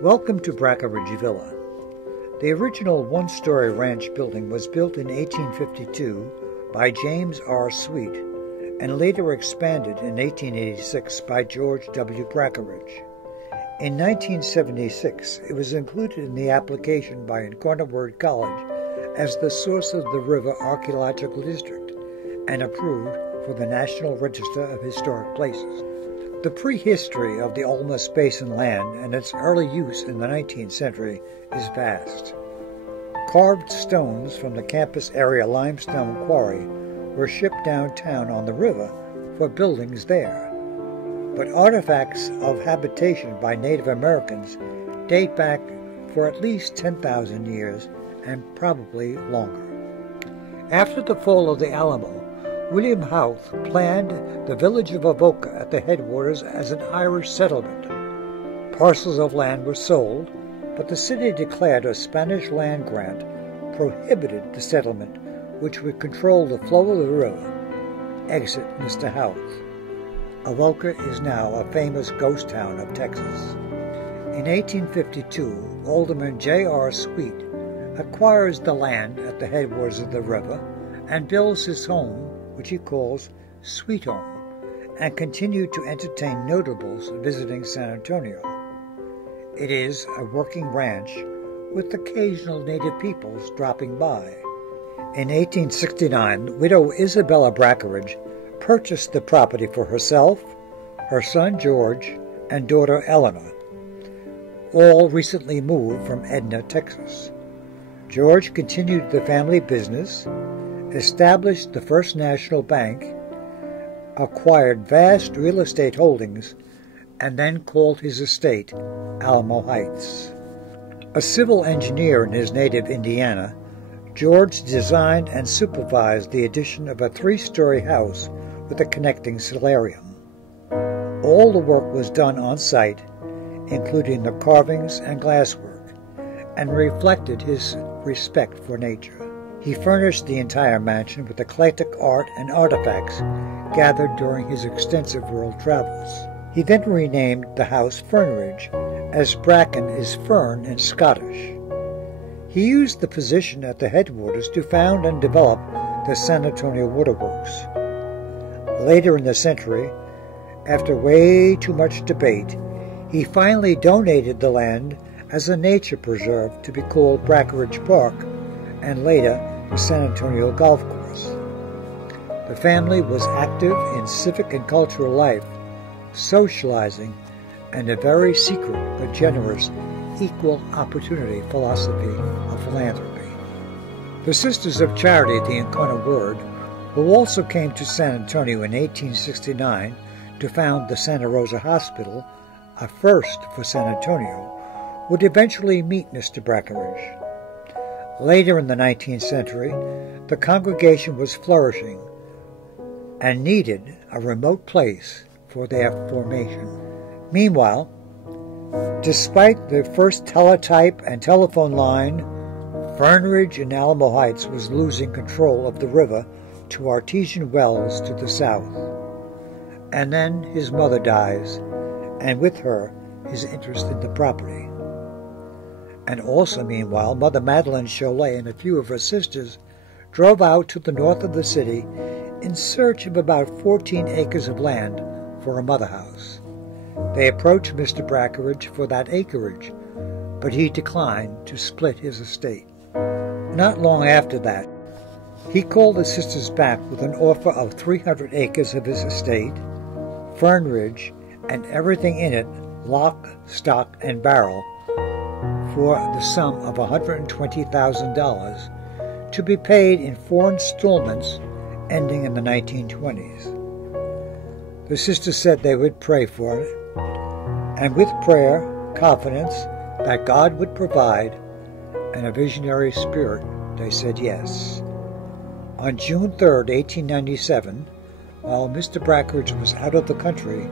Welcome to Brackenridge Villa. The original one-story ranch building was built in 1852 by James R. Sweet and later expanded in 1886 by George W. Brackenridge. In 1976, it was included in the application by Incarnate College as the source of the River Archaeological District and approved for the National Register of Historic Places. The prehistory of the Olmus Basin land and its early use in the 19th century is vast. Carved stones from the campus area limestone quarry were shipped downtown on the river for buildings there. But artifacts of habitation by Native Americans date back for at least 10,000 years and probably longer. After the fall of the Alamo, William Houth planned the village of Avoca at the headwaters as an Irish settlement. Parcels of land were sold, but the city declared a Spanish land grant prohibited the settlement, which would control the flow of the river. Exit Mr. Houth. Avoca is now a famous ghost town of Texas. In 1852, Alderman J.R. Sweet acquires the land at the headwaters of the river and builds his home, which he calls Sweet Home, and continued to entertain notables visiting San Antonio. It is a working ranch with occasional native peoples dropping by. In 1869, widow Isabella Brackenridge purchased the property for herself, her son George, and daughter Eleanor, all recently moved from Edna, Texas. George continued the family business, established the First National Bank, acquired vast real estate holdings, and then called his estate Alamo Heights. A civil engineer in his native Indiana, George designed and supervised the addition of a 3-story house with a connecting solarium. All the work was done on site, including the carvings and glasswork, and reflected his respect for nature. He furnished the entire mansion with eclectic art and artifacts gathered during his extensive world travels. He then renamed the house Fernridge, as bracken is fern in Scottish. He used the position at the headwaters to found and develop the San Antonio Waterworks. Later in the century, after way too much debate, he finally donated the land as a nature preserve to be called Brackenridge Park, and later the San Antonio Golf Course. The family was active in civic and cultural life, socializing, and a very secret but generous equal opportunity philosophy of philanthropy. The Sisters of Charity, the Incarnate Word, who also came to San Antonio in 1869 to found the Santa Rosa Hospital, a first for San Antonio, would eventually meet Mr. Brackenridge. Later in the 19th century, the congregation was flourishing and needed a remote place for their formation. Meanwhile, despite the first teletype and telephone line, Fernridge in Alamo Heights was losing control of the river to artesian wells to the south. And then his mother dies, and with her his interest in the property. And also, meanwhile, Mother Madeline Cholet and a few of her sisters drove out to the north of the city in search of about 14 acres of land for a mother house. They approached Mr. Brackenridge for that acreage, but he declined to split his estate. Not long after that, he called the sisters back with an offer of 300 acres of his estate, Fernridge, and everything in it, lock, stock, and barrel, for the sum of $120,000 to be paid in 4 installments ending in the 1920s. The sisters said they would pray for it, and with prayer, confidence that God would provide, and a visionary spirit, they said yes. On June 3, 1897, while Mr. Brackenridge was out of the country,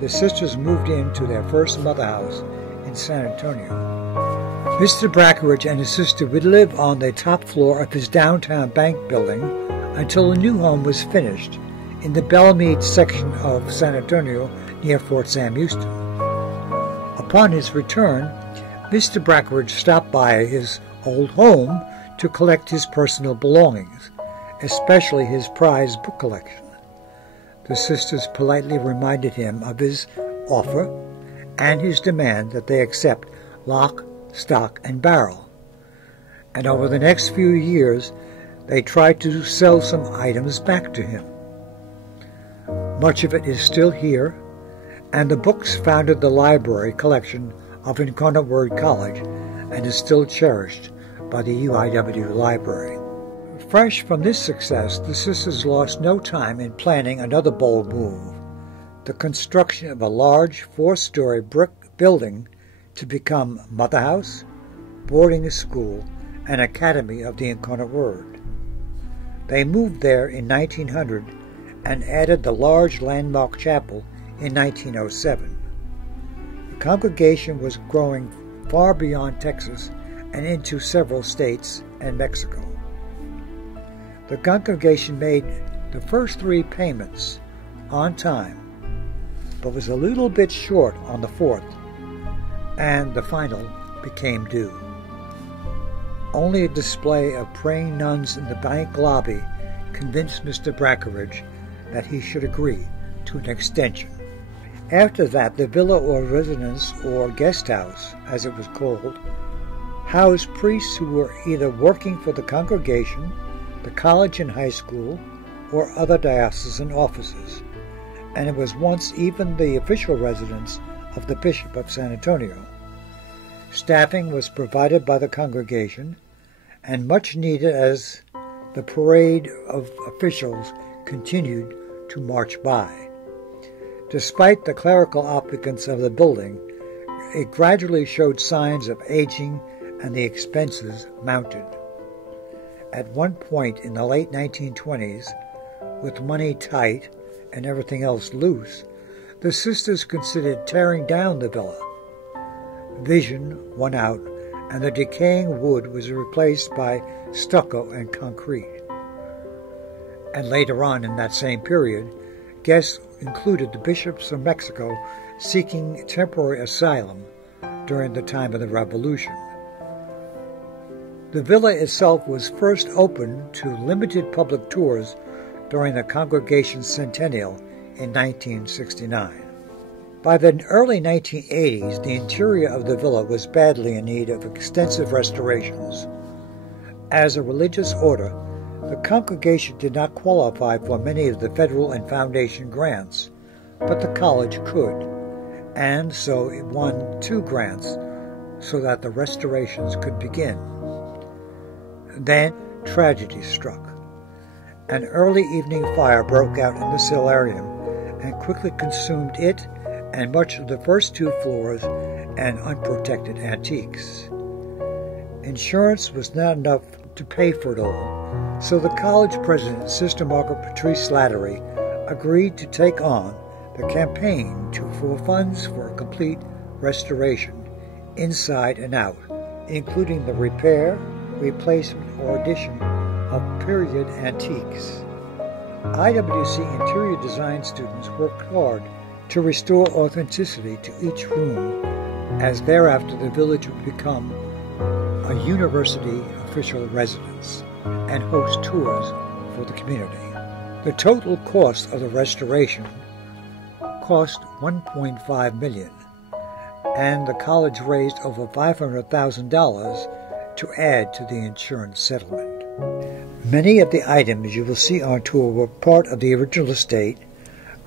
the sisters moved into their first mother house in San Antonio. Mr. Brackenridge and his sister would live on the top floor of his downtown bank building until a new home was finished in the Belmead section of San Antonio near Fort Sam Houston. Upon his return, Mr. Brackenridge stopped by his old home to collect his personal belongings, especially his prized book collection. The sisters politely reminded him of his offer and his demand that they accept lock, stock, and barrel. And over the next few years, they tried to sell some items back to him. Much of it is still here, and the books founded the library collection of Incarnate Word College and is still cherished by the UIW Library. Fresh from this success, the sisters lost no time in planning another bold move, the construction of a large 4-story brick building to become Mother House, boarding school, and academy of the Incarnate Word. They moved there in 1900 and added the large landmark chapel in 1907. The congregation was growing far beyond Texas and into several states and Mexico. The congregation made the first 3 payments on time, but was a little bit short on the 4th, and the final became due. Only a display of praying nuns in the bank lobby convinced Mr. Brackenridge that he should agree to an extension. After that, the villa or residence or guest house, as it was called, housed priests who were either working for the congregation, the college and high school, or other diocesan offices, and it was once even the official residence of the Bishop of San Antonio. Staffing was provided by the congregation, and much needed as the parade of officials continued to march by. Despite the clerical opulence of the building, it gradually showed signs of aging and the expenses mounted. At one point in the late 1920s, with money tight and everything else loose, the sisters considered tearing down the villa. Vision won out, and the decaying wood was replaced by stucco and concrete. And later on in that same period, guests included the bishops of Mexico seeking temporary asylum during the time of the Revolution. The villa itself was first opened to limited public tours during the congregation's centennial in 1969. By the early 1980s, the interior of the villa was badly in need of extensive restorations. As a religious order, the congregation did not qualify for many of the federal and foundation grants, but the college could, and so it won 2 grants so that the restorations could begin. Then tragedy struck. An early evening fire broke out in the solarium and quickly consumed it and much of the first 2 floors and unprotected antiques. Insurance was not enough to pay for it all, so the college president, Sister Margaret Patrice Slattery, agreed to take on the campaign for funds for a complete restoration, inside and out, including the repair, replacement, or addition of period antiques. IWC interior design students worked hard to restore authenticity to each room, as thereafter the village would become a university official residence and host tours for the community. The total cost of the restoration cost $1.5 million, and the college raised over $500,000 to add to the insurance settlement. Many of the items you will see on tour were part of the original estate,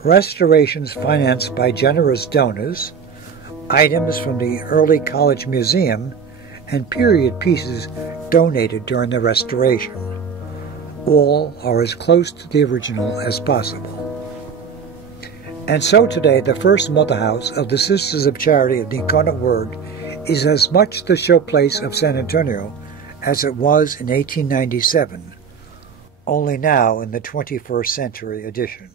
restorations financed by generous donors, items from the early college museum, and period pieces donated during the restoration. All are as close to the original as possible. And so today, the first Mother House of the Sisters of Charity of the Incarnate Word is as much the showplace of San Antonio as it was in 1897, only now in the 21st century edition.